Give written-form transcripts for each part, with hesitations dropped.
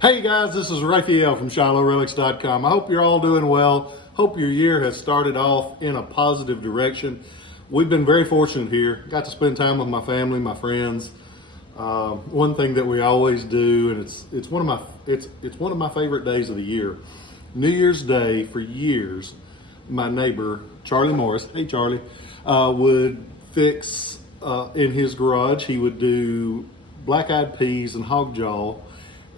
Hey guys, this is Rafael from Shiloh Relics.com. I hope you're all doing well. Hope your year has started off in a positive direction. We've been very fortunate here. Got to spend time with my family, my friends. One thing that we always do, and it's one of my favorite days of the year. New Year's Day for years, my neighbor Charlie Morris, hey Charlie, would fix in his garage. He would do black-eyed peas and hog jaw,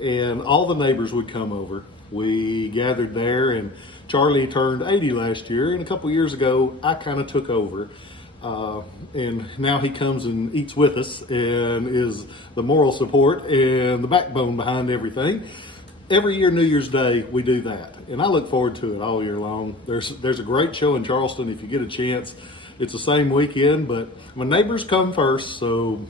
and all the neighbors would come over. We gathered there, and Charlie turned 80 last year, and a couple years ago I kind of took over. And now he comes and eats with us and is the moral support and the backbone behind everything. Every year, New Year's Day, we do that, and I look forward to it all year long. There's a great show in Charleston if you get a chance. It's the same weekend, but my neighbors come first, so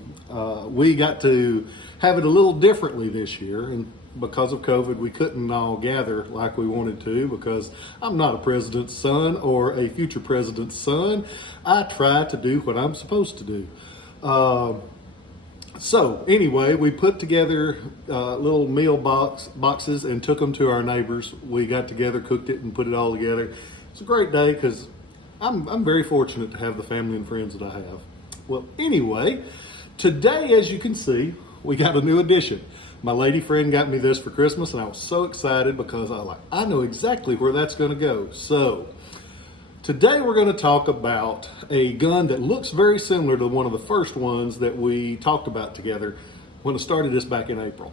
we got to have it a little differently this year. And because of COVID, we couldn't all gather like we wanted to because I'm not a president's son or a future president's son. I try to do what I'm supposed to do. So anyway, we put together little meal boxes and took them to our neighbors. We got together, cooked it, and put it all together. It's a great day because I'm very fortunate to have the family and friends that I have. Well, anyway, today, as you can see, we got a new addition. My lady friend got me this for Christmas, and I was so excited because I know exactly where that's going to go. So today we're going to talk about a gun that looks very similar to one of the first ones that we talked about together when I started this back in April.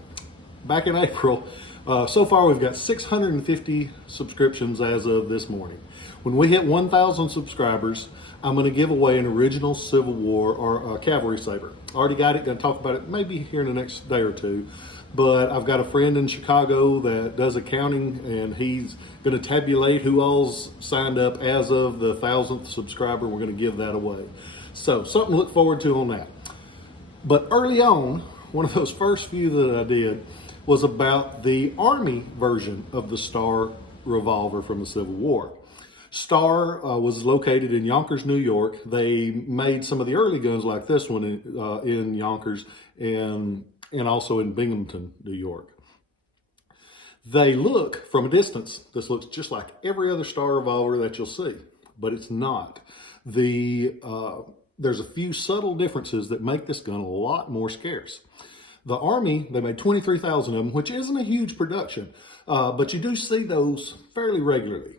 So far we've got 650 subscriptions as of this morning. When we hit 1,000 subscribers, I'm going to give away an original Civil War or cavalry saber. Already got it, going to talk about it maybe here in the next day or two. But I've got a friend in Chicago that does accounting, and he's going to tabulate who all's signed up as of the 1,000th subscriber. We're going to give that away. So something to look forward to on that. But early on, one of those first few that I did was about the Army version of the Starr Revolver from the Civil War. Starr was located in Yonkers, New York. They made some of the early guns like this one in Yonkers and also in Binghamton, New York. They look, from a distance, this looks just like every other Starr revolver that you'll see, but it's not. There's a few subtle differences that make this gun a lot more scarce. The Army, they made 23,000 of them, which isn't a huge production, but you do see those fairly regularly.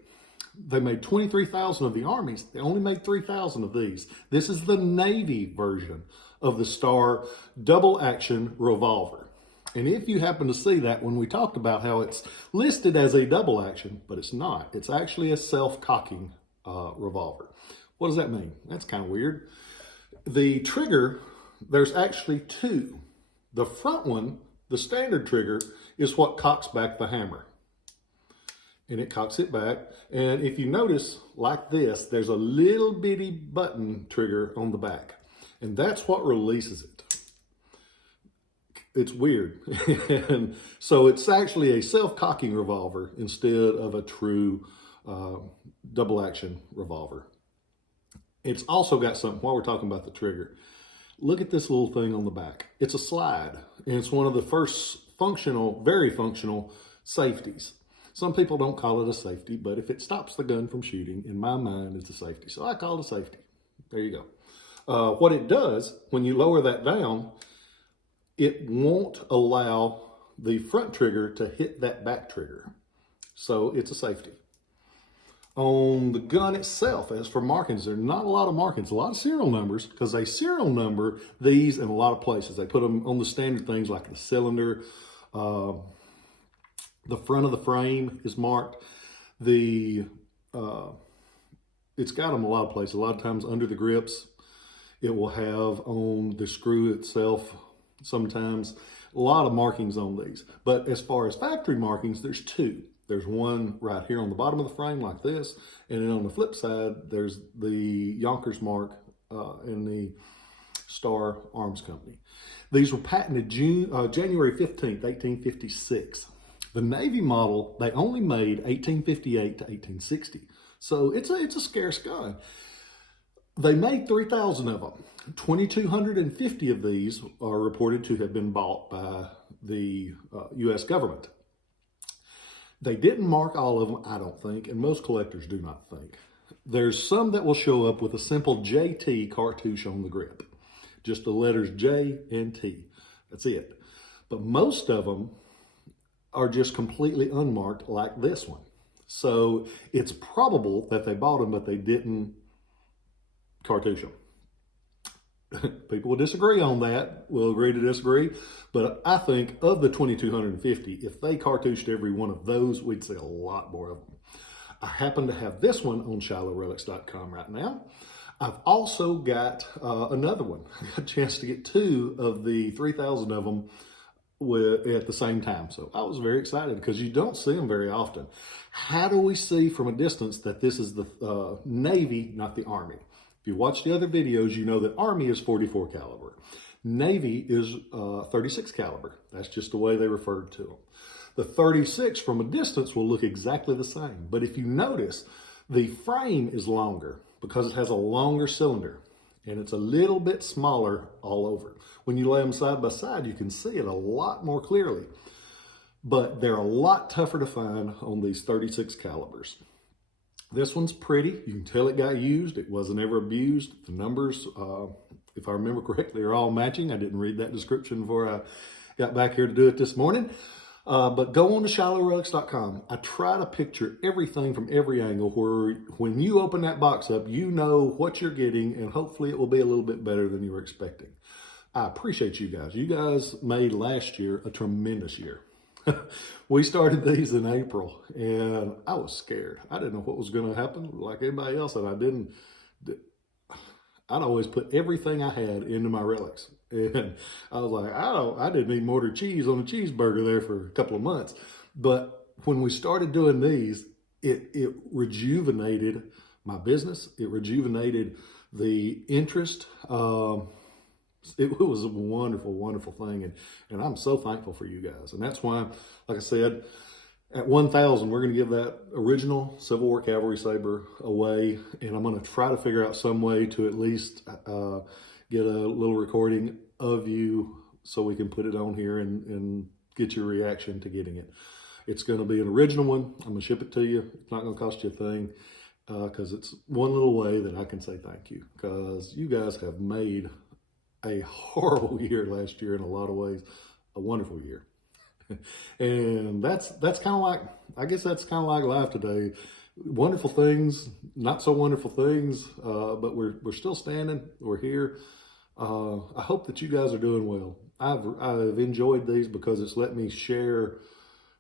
They made 23,000 of the Armies. They only made 3,000 of these. This is the Navy version of the Starr double action revolver. And if you happen to see that when we talked about how it's listed as a double action, but it's not. It's actually a self-cocking revolver. What does that mean? That's kind of weird. The trigger, there's actually two. The front one, the standard trigger, is what cocks back the hammer. And it cocks it back. And if you notice, like this, there's a little bitty button trigger on the back. And that's what releases it. It's weird. And so it's actually a self-cocking revolver instead of a true double action revolver. It's also got something, while we're talking about the trigger, look at this little thing on the back. It's a slide, and it's one of the first very functional safeties. Some people don't call it a safety, but if it stops the gun from shooting, in my mind, it's a safety. So I call it a safety. There you go. What it does, when you lower that down, it won't allow the front trigger to hit that back trigger. So it's a safety. On the gun itself, as for markings, there are not a lot of markings, a lot of serial numbers, because they serial number these in a lot of places. They put them on the standard things like the cylinder, the front of the frame is marked. It's got them a lot of places. A lot of times under the grips, it will have on the screw itself sometimes. A lot of markings on these. But as far as factory markings, there's two. There's one right here on the bottom of the frame like this. And then on the flip side, there's the Yonkers mark in the Starr Arms Company. These were patented January 15th, 1856. The Navy model, they only made 1858 to 1860. So it's a scarce gun. They made 3,000 of them. 2,250 of these are reported to have been bought by the U.S. government. They didn't mark all of them, I don't think, and most collectors do not think. There's some that will show up with a simple JT cartouche on the grip. Just the letters J and T. That's it. But most of them are just completely unmarked like this one. So it's probable that they bought them, but they didn't cartouche them. People will disagree on that. We'll agree to disagree. But I think of the 2,250, if they cartoushed every one of those, we'd see a lot more of them. I happen to have this one on ShilohRelics.com right now. I've also got another one. I got a chance to get 2 of the 3,000 of them at the same time. So I was very excited because you don't see them very often. How do we see from a distance that this is the Navy, not the Army? If you watch the other videos, you know that Army is 44 caliber. Navy is 36 caliber. That's just the way they referred to them. The 36 from a distance will look exactly the same. But if you notice, the frame is longer because it has a longer cylinder and it's a little bit smaller all over. When you lay them side by side, you can see it a lot more clearly. But they're a lot tougher to find on these 36 calibers. This one's pretty. You can tell it got used. It wasn't ever abused. The numbers, if I remember correctly, are all matching. I didn't read that description before I got back here to do it this morning. But go on to ShilohRelics.com. I try to picture everything from every angle where when you open that box up, you know what you're getting, and hopefully it will be a little bit better than you were expecting. I appreciate you guys. You guys made last year a tremendous year. We started these in April, and I was scared. I didn't know what was going to happen like anybody else, and I'd always put everything I had into my relics. And I was like, I didn't even order cheese on a cheeseburger there for a couple of months. But when we started doing these, it rejuvenated my business. It rejuvenated the interest. It was a wonderful, wonderful thing. And I'm so thankful for you guys. And that's why, like I said, at 1,000, we're going to give that original Civil War cavalry saber away, and I'm going to try to figure out some way to at least get a little recording of you so we can put it on here and get your reaction to getting it. It's going to be an original one. I'm going to ship it to you. It's not going to cost you a thing because it's one little way that I can say thank you, because you guys have made a horrible year last year in a lot of ways, a wonderful year. And that's kind of like, I guess that's kind of like life today. Wonderful things, not so wonderful things, but we're still standing. We're here. I hope that you guys are doing well. I've enjoyed these because it's let me share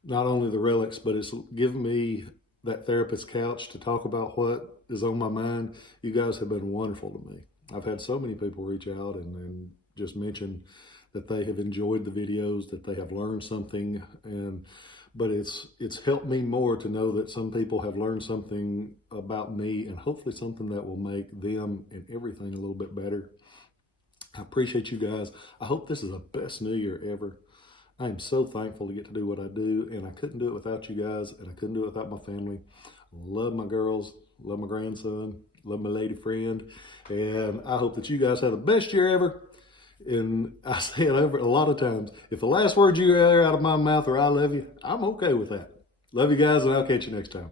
not only the relics, but it's given me that therapist couch to talk about what is on my mind. You guys have been wonderful to me. I've had so many people reach out and just mention that they have enjoyed the videos, that they have learned something, but it's helped me more to know that some people have learned something about me, and hopefully something that will make them and everything a little bit better. I appreciate you guys. I hope this is the best New Year ever. I am so thankful to get to do what I do, and I couldn't do it without you guys, and I couldn't do it without my family. Love my girls, love my grandson, love my lady friend, and I hope that you guys have the best year ever. And I say it over a lot of times. If the last word you hear out of my mouth are I love you, I'm okay with that. Love you guys, and I'll catch you next time.